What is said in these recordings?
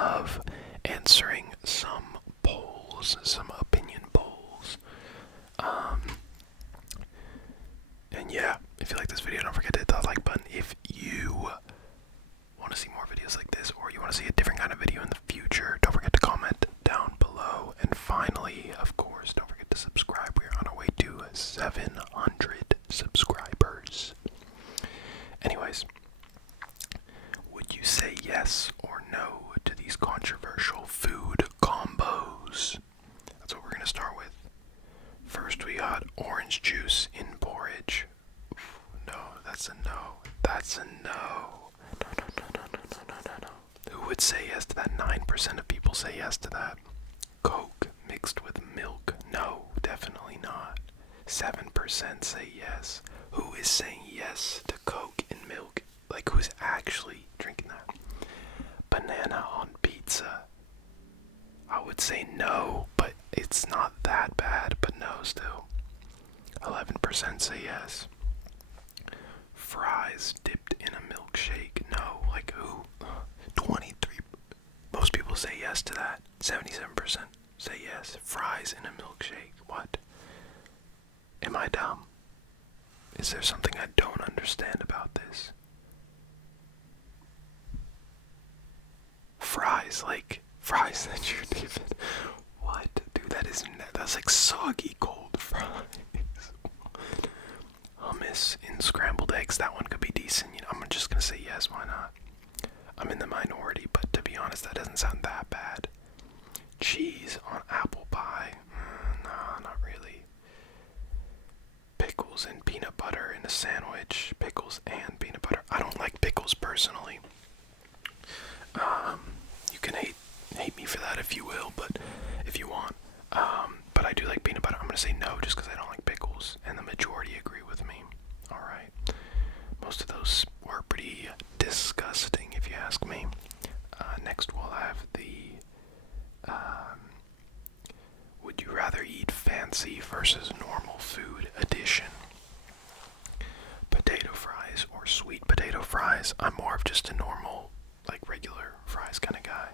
of answering some polls, some opinion polls. And yeah, if you like this video, don't forget to hit that like button. If you want to see more videos like this, or you want to see a different kind of video in the future, don't forget to comment down below. And finally, of course, don't forget to subscribe. We're on our way to 700 subscribers. Anyways, would you say yes or no to these controversial food combos? That's what we're going to start with. First, we got orange juice in porridge. No, that's a no. That's a no. No, no, no, no, no, no, no, no, no. Who would say yes to that? 9% of people say yes to that. Coke mixed with milk. No, definitely not. 7% say yes. Who is saying yes to Coke and milk? Like, who's actually drinking that? Banana on pizza. I would say no, but it's not that bad, but no still. 11% say yes. Fries dipped in a milkshake. No, like who? 23. Most people say yes to that. 77% say yes. Fries in a milkshake. What? Am I dumb? Is there something I don't understand about this? Fries, like fries that you're dipping. What? Dude, that's like soggy cold fries. Hummus in scrambled eggs, that one could be decent. You know, I'm just gonna say yes, why not? I'm in the minority, but to be honest, that doesn't sound that bad. Cheese on apple pie. Nah, not really. Pickles and peanut butter in a sandwich. Pickles and peanut butter. I don't like pickles personally. You can hate me for that if you will, but if you want. But I do like peanut butter. I'm gonna say no just because I don't like pickles, and the majority agree with me. Alright. Most of those were pretty disgusting if you ask me. Next we'll have the would you rather eat fancy versus normal food edition. Potato fries or sweet potato fries. I'm more of just a normal, like regular fries kind of guy,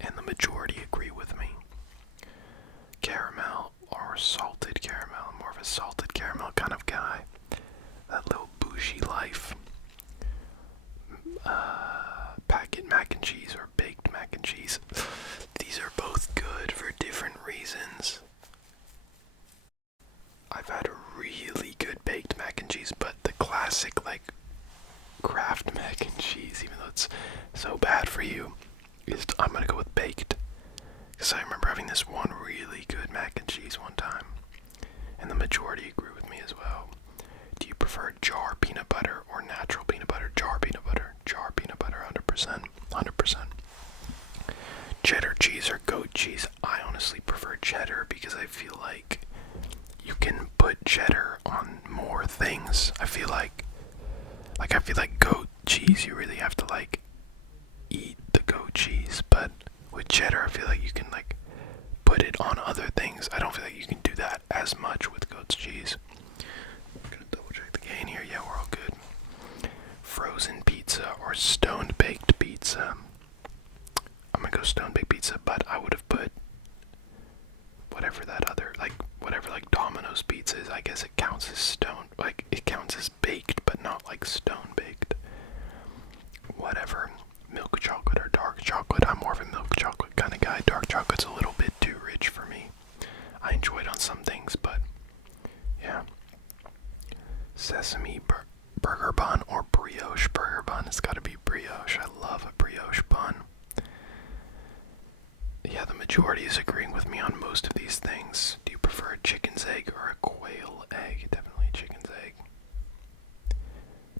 and the majority agree with me. Caramel or salted caramel. I'm more of a salted caramel kind of guy. That little bougie life. Packet mac and cheese or baked mac and cheese. These are both good for different reasons. I've had a really good baked mac and cheese, but the classic, like, Kraft mac and cheese, even though it's so bad for you, I'm gonna go with baked. Because I remember having this one really good mac and cheese one time, and the majority agree with me as well. Do you prefer jar peanut butter or natural peanut butter? Jar peanut butter. Jar peanut butter, 100%. 100%. Cheddar cheese or goat cheese? I honestly prefer cheddar because I feel like you can put cheddar on more things. I feel like goat cheese, you really have to like eat the goat cheese, but with cheddar I feel like you can like put it on other things. I don't feel like you can do that as much with goat's cheese. I'm gonna double check the gain here. Yeah, we're all good. Frozen pizza or stone baked pizza? I'm gonna go stone baked pizza, but I would have put whatever that other, like whatever like Domino's pizza is. I guess it counts as stone, like it counts as baked, but not like stone baked. Whatever. Milk chocolate or dark chocolate? I'm more of a milk chocolate kind of guy. Dark chocolate's a little bit too rich for me. I enjoy it on some things, but yeah. Sesame burger bun or brioche burger bun? It's gotta be brioche. I love a brioche bun. Yeah, the majority is agreeing with me on most of these things. Do you prefer a chicken's egg or a quail egg? Definitely chicken's egg.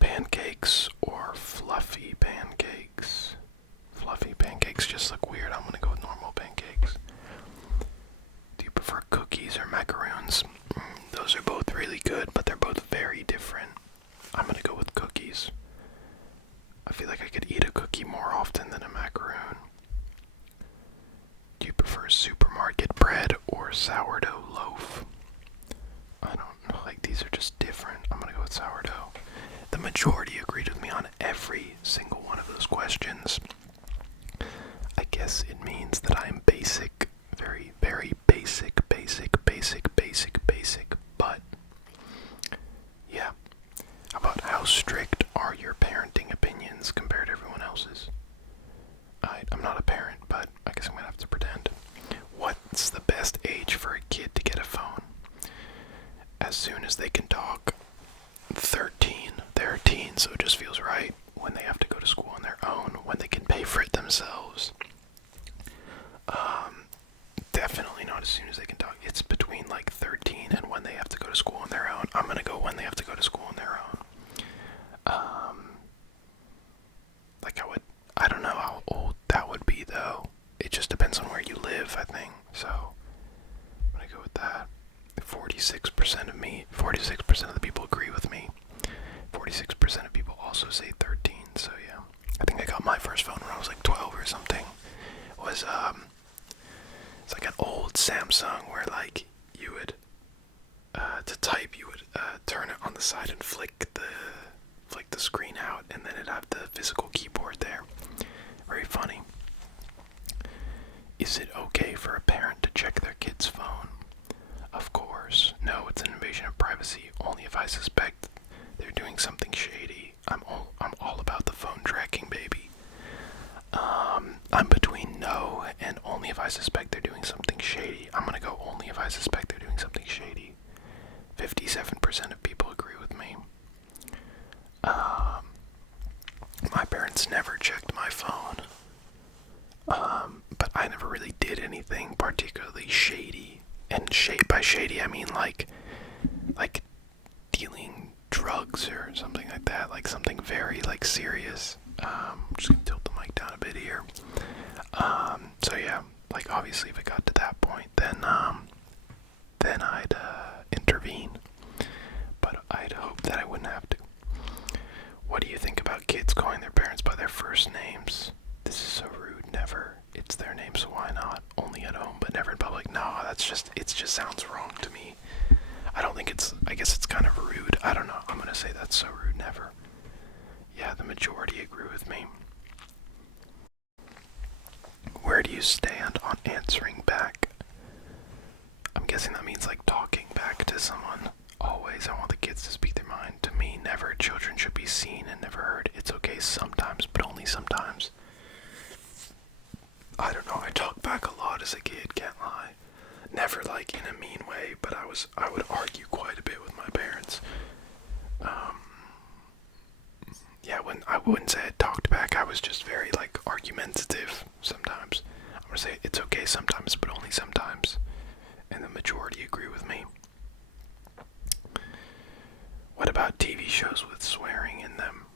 Pancakes or fluffy pancakes? Fluffy pancakes just look weird. I'm gonna go with normal pancakes. Do you prefer cookies or macaroons? Those are both really good, but they're both very different. I'm gonna go with cookies. I feel like I could eat a cookie more often than a macaroon. Do you prefer supermarket bread or sourdough loaf? I don't know, like these are just different. I'm gonna go with sourdough. The majority agreed with me on every single one of those questions. I guess yes, it means that I am basic, very, very basic, but yeah. How about how strict are your parenting opinions compared to everyone else's? I'm not a parent, but I guess I'm gonna have to pretend. What's the best age for a kid to get a phone? As soon as they can talk. 13. They're a teen, so it just feels right. When they have to go to school on their own, when they can pay for it themselves. Definitely not as soon as they can talk. It's between like 13 and when they have to go to school on their own. I'm gonna go when they have to go to school on their own. Like I don't know how old that would be though. It just depends on where you live, I think. So I'm gonna go with that. 46% of the people agree with me. 46% of people also say 13, so yeah. I think I got my first phone when I was like 12 or something. It was, it's like an old Samsung where like you would, to type you would, turn it on the side and flick the screen out, and then it'd have the physical keyboard there. Very funny. Is it okay for a parent to check their kid's phone? Of course. No, it's an invasion of privacy, only if I suspect they're doing something shady. I'm all about the phone tracking, baby. I'm between no and only if I suspect they're doing something shady. I'm gonna go only if I suspect they're doing something shady. 57% of people agree with me. My parents never checked my phone. But I never really did anything particularly shady. And by shady I mean like dealing drugs or something like that, like something very like serious. I'm just gonna tilt the mic down a bit here. So yeah, like obviously if it got to that point, then I'd intervene. But I'd hope that I wouldn't have to. What do you think about kids calling their parents by their first names? This is so rude. Never. It's their name, so why not? Only at home, but never in public. No, it just sounds wrong to me. I guess it's kind of rude. I don't know. I'm gonna say that's so rude. Never. Yeah, the majority agree with me. Where do you stand on answering back? I'm guessing that means like talking back to someone. Always, I want the kids to speak their mind. To me, never. Children should be seen and never heard. It's okay sometimes, but only sometimes. I don't know, I talked back a lot as a kid, can't lie. Never like in a mean way, but I would argue quite a bit with my parents. Yeah, when I wouldn't say I talked back, I was just very like argumentative sometimes. I'm gonna say it's okay sometimes, but only sometimes. And the majority agree with me. What about TV shows with swearing in them?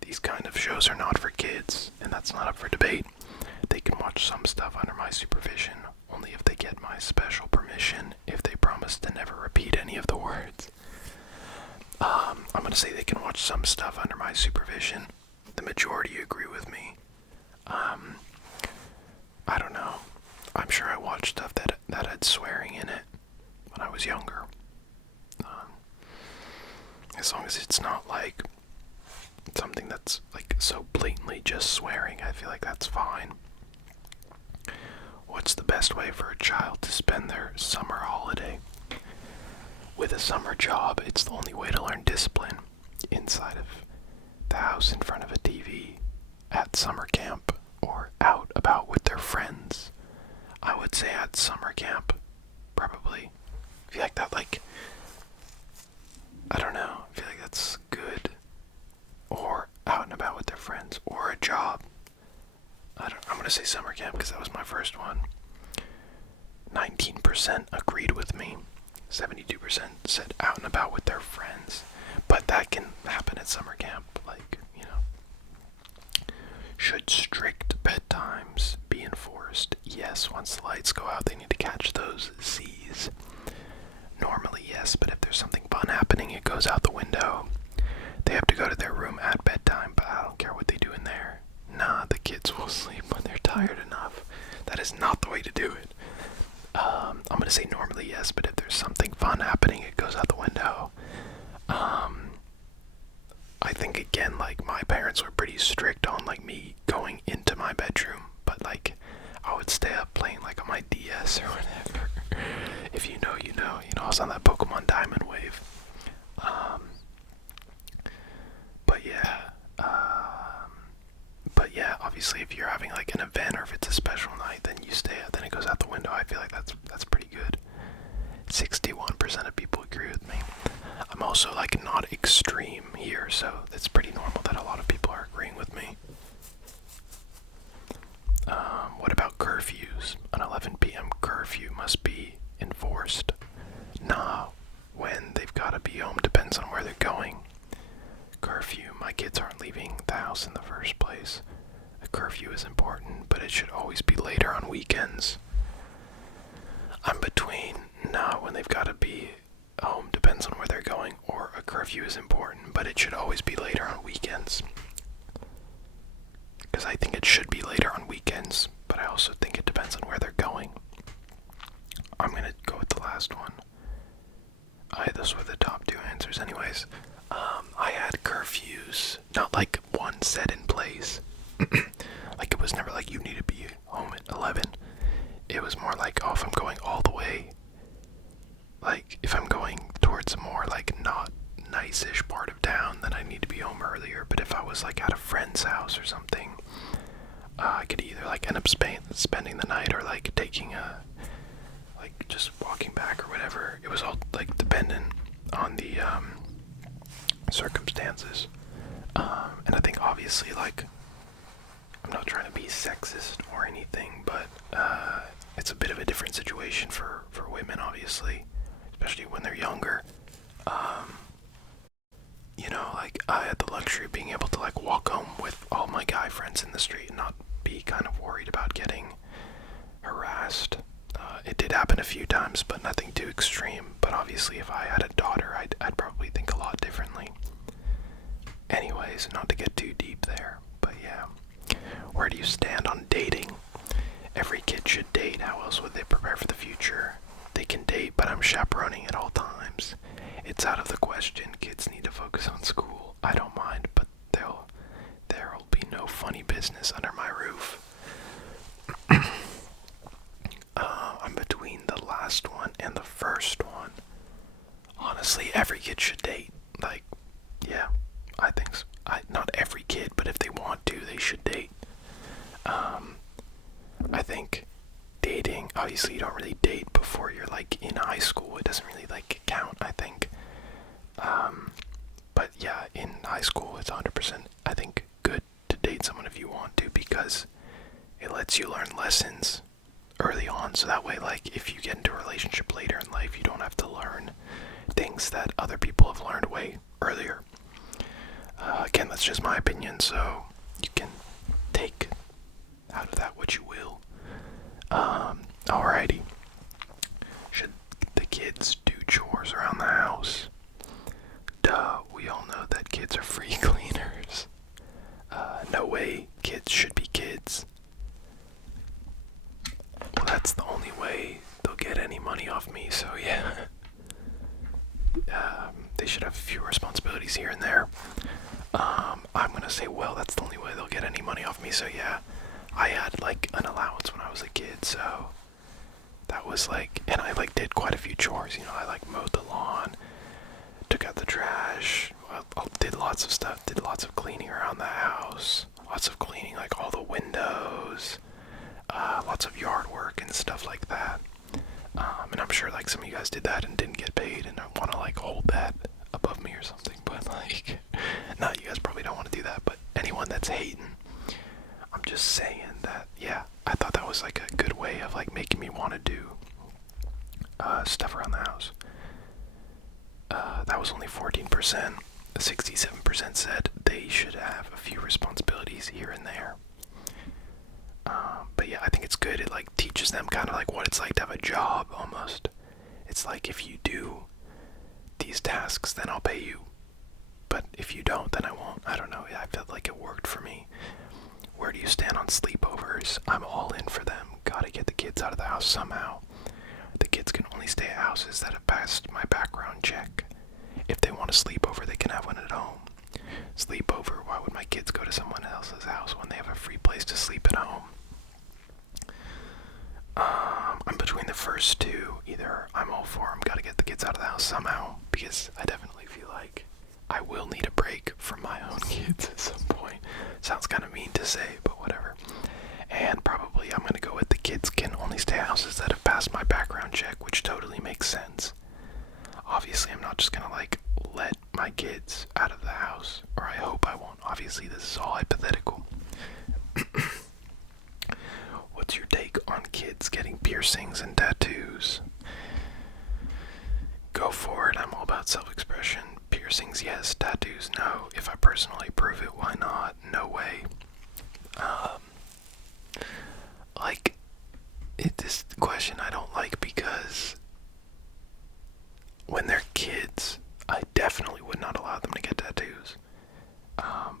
These kind of shows are not for kids, and that's not up for debate. They can watch some stuff under my supervision, only if they get my special permission, if they promise to never repeat any of the words. I'm gonna say they can watch some stuff under my supervision. The majority agree with me. I don't know. I'm sure I watched stuff that had swearing in it when I was younger. As long as it's not like something that's like so blatantly just swearing, I feel like that's fine. What's the best way for a child to spend their summer holiday? With a summer job, it's the only way to learn discipline. Inside of the house in front of a TV, at summer camp, or out about with their friends. I would say at summer camp, probably. I feel like that, I don't know, I feel like that's good. Or out and about with their friends, or a job. I'm gonna say summer camp because that was my first one. 19% agreed with me. 72% said out and about with their friends. But that can happen at summer camp, Should strict bedtimes be enforced? Yes, once the lights go out, they need to catch those Z's. Normally, yes, but if there's something fun happening, it goes out the window. They have to go to their room at bedtime, but I don't care what they do in there. Nah, the kids will sleep when they're tired enough. That is not the way to do it. I'm gonna say normally yes, but if there's something fun happening, it goes out the window. I think again, like my parents were pretty strict on like me going into my bedroom, but like curfew must be enforced. Nah, when they've gotta be home depends on where they're going. Curfew, my kids aren't leaving the house in the first place. A curfew is important, but it should always be later on weekends. I'm between nah, when they've gotta be home depends on where they're going, or a curfew is important, but it should always be later on weekends. Because I think it should be later on weekends, but I also think it depends on where they're going. I'm gonna go with the last one. Those were the top two answers anyways. I had curfews, not like one set in place. Like it was never like you need to be home at 11. It was more like, oh, if I'm going all the way, like if I'm going towards a more like not nice-ish part of town, then I need to be home earlier. But if I was like at a friend's house or something, I could either like end up spending the night or like taking like just walking back or whatever. It was all like dependent on the circumstances. And I think obviously like I'm not trying to be sexist or anything, but it's a bit of a different situation for women, obviously, especially when they're younger. You know, like I had the luxury of being able to like walk home with all my guy friends in the street and not be kind of worried about getting harassed. It did happen a few times, but nothing too extreme. But obviously, if I had a daughter, I'd probably think a lot differently. Anyways, not to get too deep there, but yeah. Where do you stand on dating? Every kid should date. How else would they prepare for the future? They can date, but I'm chaperoning at all times. It's out of the question. Kids need to focus on school. I don't mind, but there'll be no funny business under my roof. I'm between the last one and the first one. Honestly, every kid should date. Like, yeah, I think so. Not every kid, but if they want to, they should date. I think dating, obviously you don't really date before you're like in high school. It doesn't really like count, I think. But yeah, in high school it's 100%, I think, good to date someone if you want to, because it lets you learn lessons early on, so that way like if you get into a relationship later in life, you don't have to learn things that other people have learned way earlier. Again, that's just my opinion, so you can take out of that what you will. Alrighty. Should the kids do chores around the house? Duh, we all know that kids are free cleaners. No way kids should be kids. Well, that's the only way they'll get any money off me, so yeah. They should have a few responsibilities here and there. I'm gonna say, well, that's the only way they'll get any money off me, so yeah. I had like an allowance when I was a kid, so that was like, and I like did quite a few chores, you know. I like mowed the lawn, took out the trash, did lots of stuff, did lots of cleaning around the house, lots of cleaning like all the windows, lots of yard work and stuff like that. And I'm sure like some of you guys did that and didn't get paid, and I want to like hold that above me or something, but like, not you guys probably don't want to do that, but anyone that's hating, I'm just saying that, yeah, I thought that was like a good way of like making me want to do stuff around the house. That was only 14%. 67% said they should have a few responsibilities here and there. But yeah, I think it's good. It like teaches them kind of like what it's like to have a job almost. It's like, if you do these tasks, then I'll pay you. But if you don't, then I won't. I don't know. I felt like it worked for me. Where do you stand on sleepovers? I'm all in for them. Gotta get the kids out of the house somehow. The kids can only stay at houses that have passed my background check. If they want to sleep over, they can have one at home. Sleepover, why would my kids go to someone else's house when they have a free place to sleep at home? I'm between the first two. Either I'm all for them, gotta get the kids out of the house somehow, because I definitely feel like I will need a break from my own kids at some point. Sounds kind of mean to say, but whatever. And probably I'm gonna go with the kids can only stay at houses that have passed my background check, which totally makes sense. Obviously, I'm not just gonna like let my kids out of the house, or I hope I won't. Obviously, this is all hypothetical. What's your take on kids getting piercings and tattoos? tattoos. Go for it. I'm all about self-expression. Piercings, yes. Tattoos, no. If I personally prove it, why not? No way. This question I don't like because when they're kids, I definitely would not allow them to get tattoos.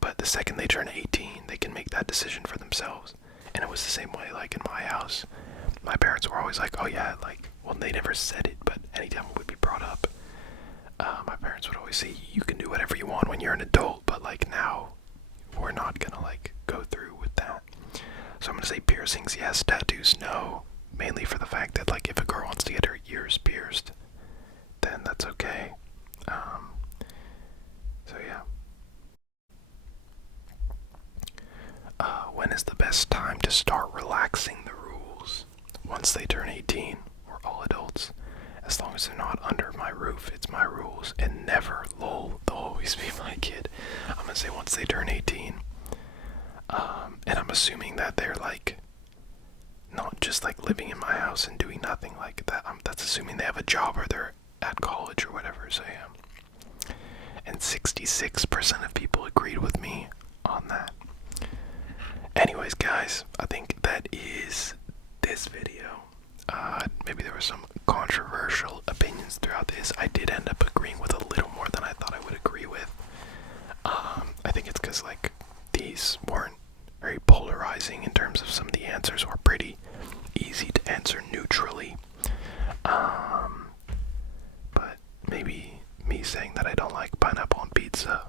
But the second they turn 18, they can make that decision for themselves. And it was the same way, like, in my house. My parents were always like, oh yeah, like, well, they never said it, but anytime it would be brought up, my parents would always say, you can do whatever you want when you're an adult, but, like, now, we're not gonna, like, go through with that. So I'm gonna say piercings, yes. Tattoos, no. Mainly for the fact that, like, if a girl wants to get her ears pierced, then that's okay. So yeah. When is the best time to start relaxing the rules? Once they turn 18, or all adults. As long as they're not under my roof, it's my rules. And never, lol, they'll always be my kid. I'm gonna say once they turn 18. And I'm assuming that they're, like, not just, like, living in my house and doing nothing like that. That's assuming they have a job or they're at college or whatever, so yeah. And 66% of people agreed with me on that. Anyways, guys, I think that is this video. Maybe there were some controversial opinions throughout this. I did end up agreeing with a little more than I thought I would agree with. I think it's because, like, these weren't very polarizing in terms of some of the answers were pretty easy to answer neutrally. But maybe me saying that I don't like pineapple on pizza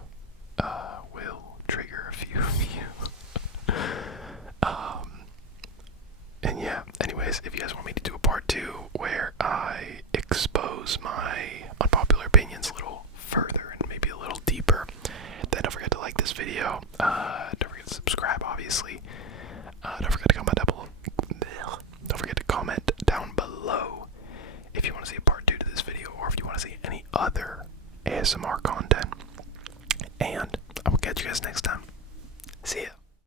will trigger a few of you. And yeah, anyways, if you guys want me to do a part 2 where I expose my unpopular opinions a little further and maybe a little deeper, then don't forget to like this video. Don't forget to subscribe, obviously. Don't forget to comment down below. Don't forget to comment down below if you want to see a part 2 to this video, or if you want to see any other ASMR content.